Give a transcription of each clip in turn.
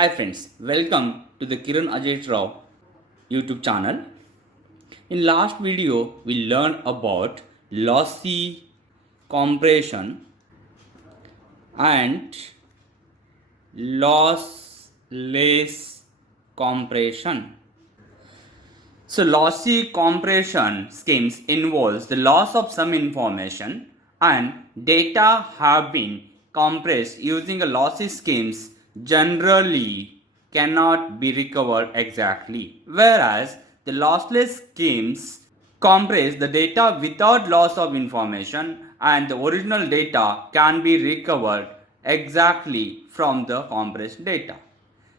Hi friends, welcome to the Kiran Ajay Rao YouTube channel. In last video, we learned about lossy compression and lossless compression. So lossy compression schemes involves the loss of some information and data have been compressed using a lossy schemes generally cannot be recovered exactly, whereas the lossless schemes compress the data without loss of information and the original data can be recovered exactly from the compressed data.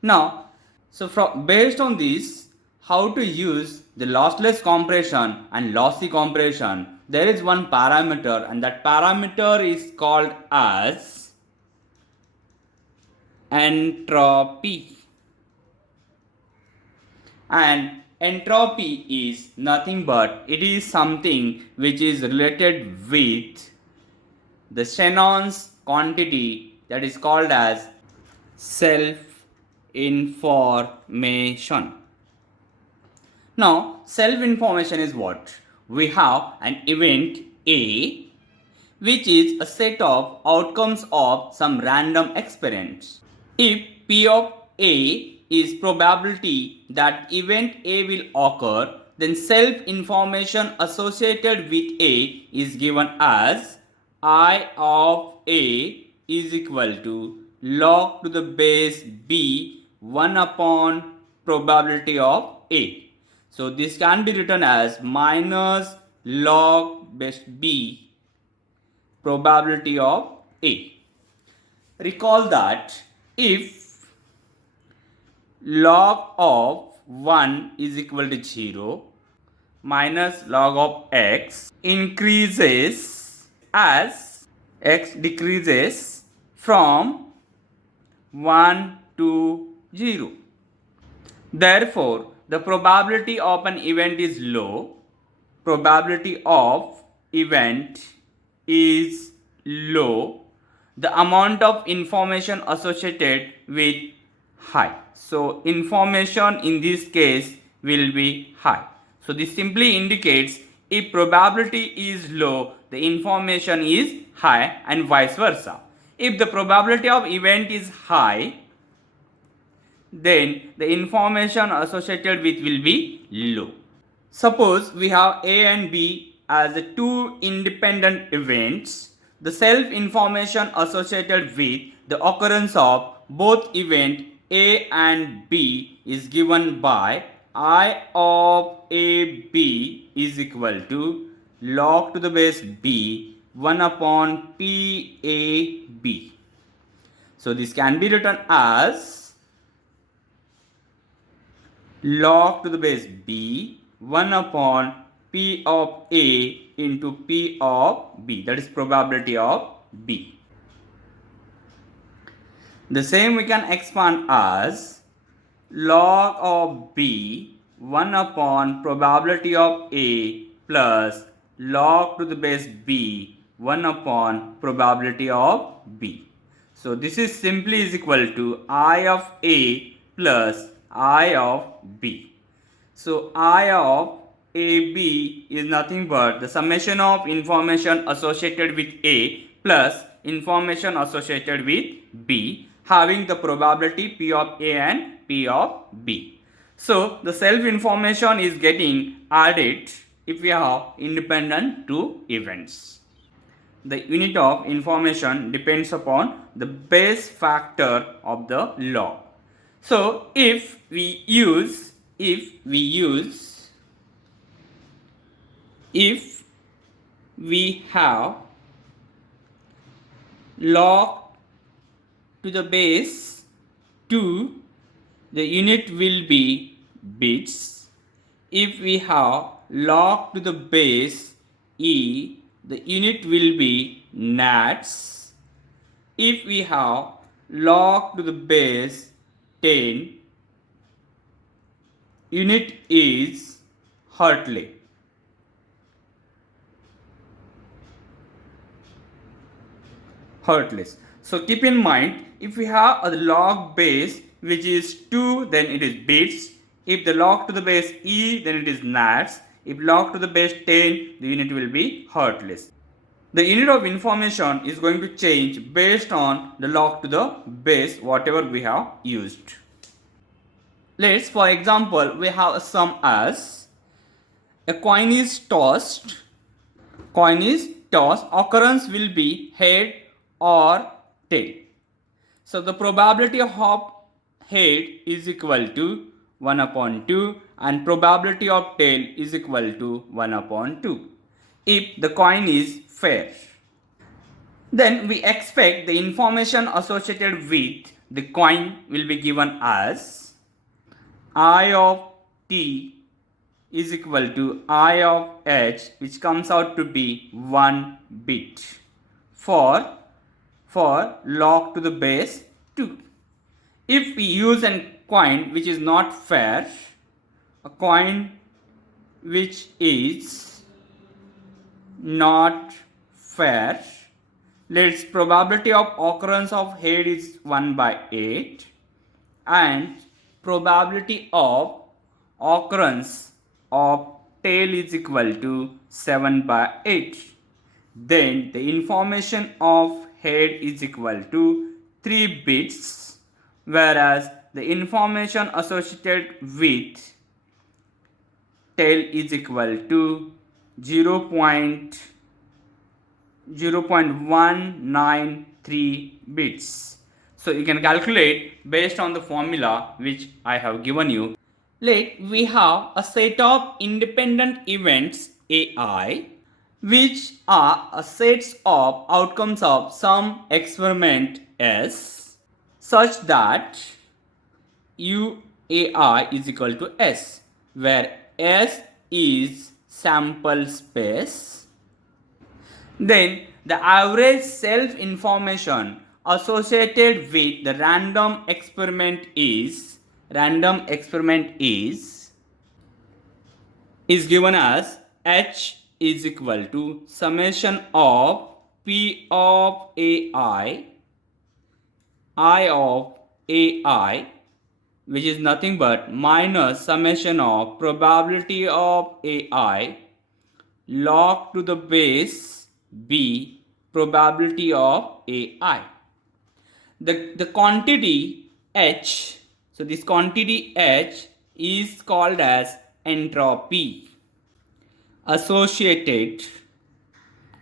Now, based on this, how to use the lossless compression and lossy compression, there is one parameter and that parameter is called as entropy. And entropy is nothing but it is something which is related with the Shannon's quantity that is called as self information. Now, self-information is what? We have an event A, which is a set of outcomes of some random experiments. If P of A is probability that event A will occur, then self-information associated with A is given as I of A is equal to log to the base B 1 upon probability of A. So this can be written as minus log base B probability of A. Recall that if log of 1 is equal to 0 minus log of x increases as x decreases from 1 to 0. Therefore, the probability of an event is low. Probability of event is low. The amount of information associated with high. So, information in this case will be high. So, this simply indicates if probability is low, the information is high and vice versa. If the probability of event is high, then the information associated with will be low. Suppose we have A and B as the two independent events. The self information associated with the occurrence of both event A and B is given by I of AB is equal to log to the base B 1 upon PAB. So this can be written as log to the base B 1 upon P of A into P of B, that is probability of B. The same we can expand as log of B 1 upon probability of A plus log to the base B 1 upon probability of B. So this is simply is equal to I of A plus I of B. So I of AB is nothing but the summation of information associated with A plus information associated with B, having the probability P of A and P of B. So the self information is getting added if we have independent two events. The unit of information depends upon the base factor of the log. So if we use if we have log to the base 2, the unit will be bits. If we have log to the base e, the unit will be nats. If we have log to the base 10, unit is Hartley. Hertless. So keep in mind, if we have a log base which is 2, then it is bits. If the log to the base e, then it is nats. If log to the base 10, the unit will be hertz. The unit of information is going to change based on the log to the base whatever we have used. Let's, for example, we have a sum as a coin is tossed. Coin is tossed. Occurrence will be head or tail. So the probability of head is equal to 1 upon 2 and probability of tail is equal to 1 upon 2 if the coin is fair. Then we expect the information associated with the coin will be given as I of t is equal to I of h, which comes out to be 1 bit for log to the base 2. If we use a coin which is not fair, a coin which is not fair, let's probability of occurrence of head is 1 by 8 and probability of occurrence of tail is equal to 7 by 8. Then the information of head is equal to 3 bits, whereas the information associated with tail is equal to 0.193 bits. So you can calculate based on the formula which I have given you. We have a set of independent events AI, which are a sets of outcomes of some experiment S, such that UAI is equal to S, where S is sample space. Then the average self-information associated with the random experiment is given as H is equal to summation of P of AI, I of AI, which is nothing but minus summation of probability of AI, log to the base B, probability of AI. The quantity H, so this quantity H is called as entropy associated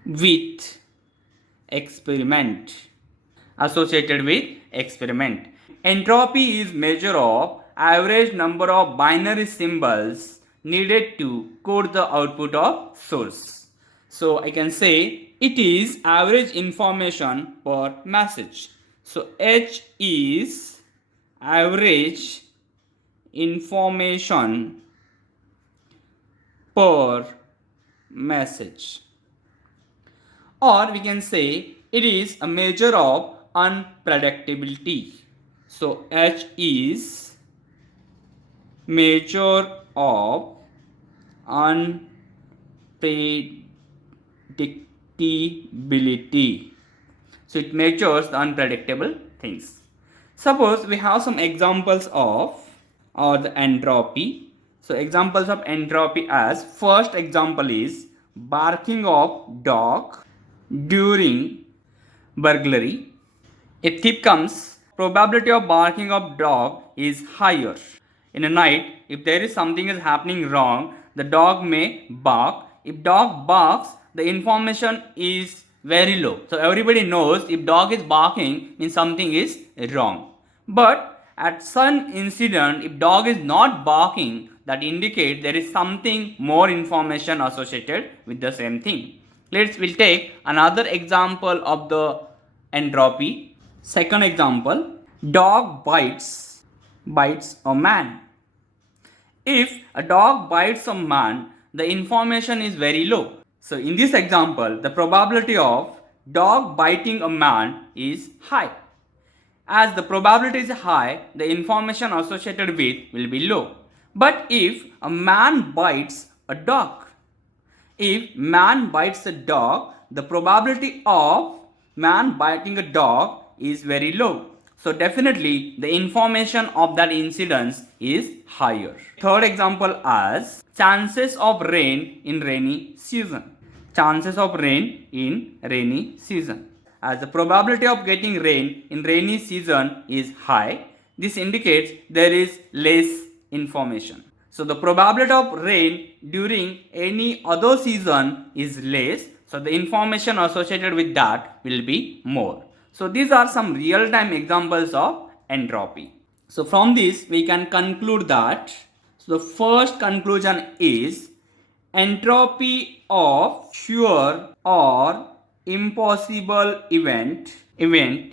with experiment. Entropy is measure of average number of binary symbols needed to code the output of source. So I can say it is average information per message. So H is average information per message. Or we can say it is a measure of unpredictability. So H is measure of unpredictability. So it measures the unpredictable things. Suppose we have some examples of the entropy. So examples of entropy as first example is barking of dog during burglary. If thief comes, probability of barking of dog is higher. In a night, if there is something is happening wrong, the dog may bark. If dog barks, the information is very low. So everybody knows if dog is barking means something is wrong. But at some incident, if dog is not barking, that indicates there is something more information associated with the same thing. We'll take another example of the entropy. Second example, dog bites a man. If a dog bites a man, the information is very low. So in this example, the probability of dog biting a man is high. As the probability is high, the information associated with will be low. But if a man bites a dog, the probability of man biting a dog is very low. So definitely the information of that incidence is higher. Third example as chances of rain in rainy season. Chances of rain in rainy season. As the probability of getting rain in rainy season is high, this indicates there is less information. So the probability of rain during any other season is less, so the information associated with that will be more. So these are some real-time examples of entropy. So from this we can conclude that, so the first conclusion is entropy of sure or impossible event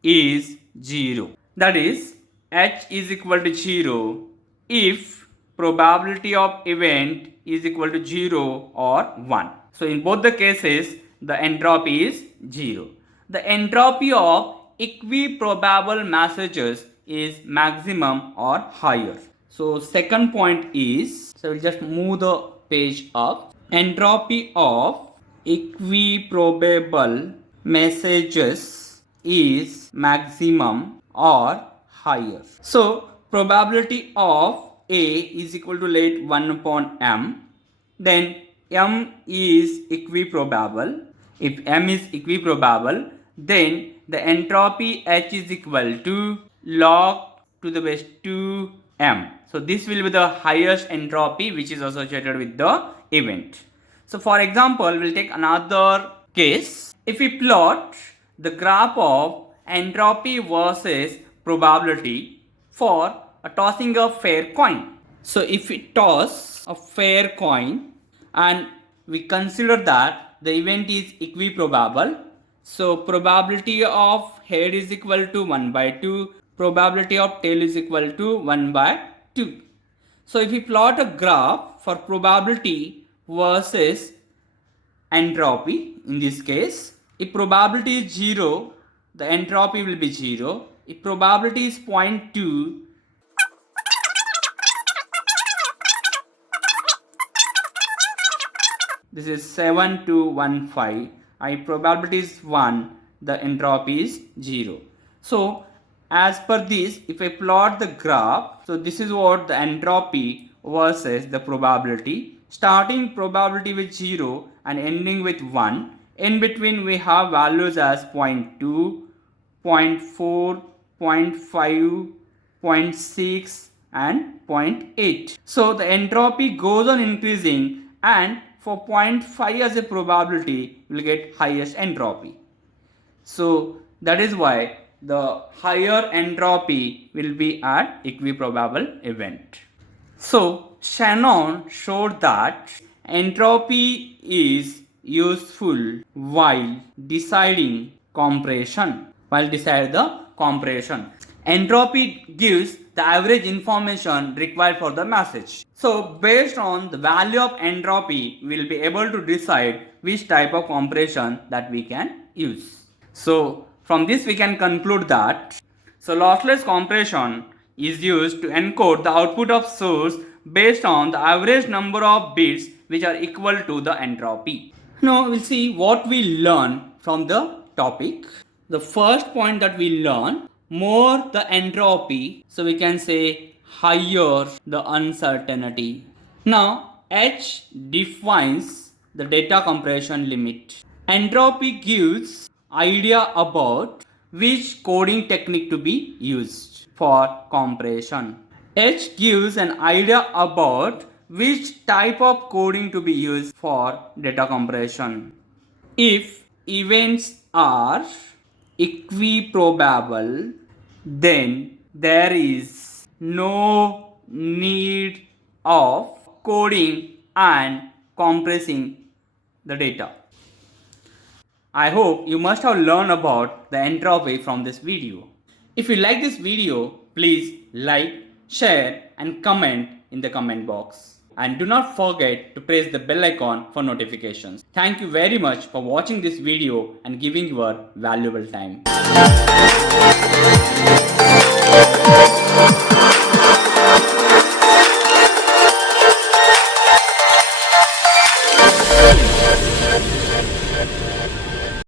is 0. That is, h is equal to 0 if probability of event is equal to 0 or 1. So in both the cases the entropy is 0. The entropy of equiprobable messages is maximum or higher. So second point is, so we'll just move the page up. Entropy of equiprobable messages is maximum or higher. So probability of A is equal to let 1 upon m. Then m is equiprobable. If m is equiprobable, then the entropy h is equal to log to the base 2m. So this will be the highest entropy which is associated with the event. So for example, we'll take another case. If we plot the graph of entropy versus probability for tossing a fair coin. So if we toss a fair coin and we consider that the event is equiprobable, so probability of head is equal to 1 by 2, probability of tail is equal to 1 by 2. So if we plot a graph for probability versus entropy, in this case, if probability is 0, the entropy will be 0. If probability is 0.2, this is 7215. If probability is 1, the entropy is 0. So as per this, if I plot the graph, so this is what the entropy versus the probability. Starting probability with 0 and ending with 1. In between we have values as 0.2, 0.4, 0.5, 0.6 and 0.8. So the entropy goes on increasing, and for 0.5 as a probability we will get highest entropy. So that is why the higher entropy will be at equiprobable event. So Shannon showed that entropy is useful while deciding compression. Entropy gives the average information required for the message. So based on the value of entropy, we will be able to decide which type of compression that we can use. So from this we can conclude that, so lossless compression is used to encode the output of source based on the average number of bits which are equal to the entropy. Now we'll see what we learn from the topic. The first point that we learn, more the entropy, so we can say higher the uncertainty. Now H defines the data compression limit. Entropy gives idea about which coding technique to be used for compression. H gives an idea about which type of coding to be used for data compression. If events are equiprobable, then there is no need of coding and compressing the data. I hope you must have learned about the entropy from this video. If you like this video, please like, share and comment in the comment box. And do not forget to press the bell icon for notifications. Thank you very much for watching this video and giving your valuable time.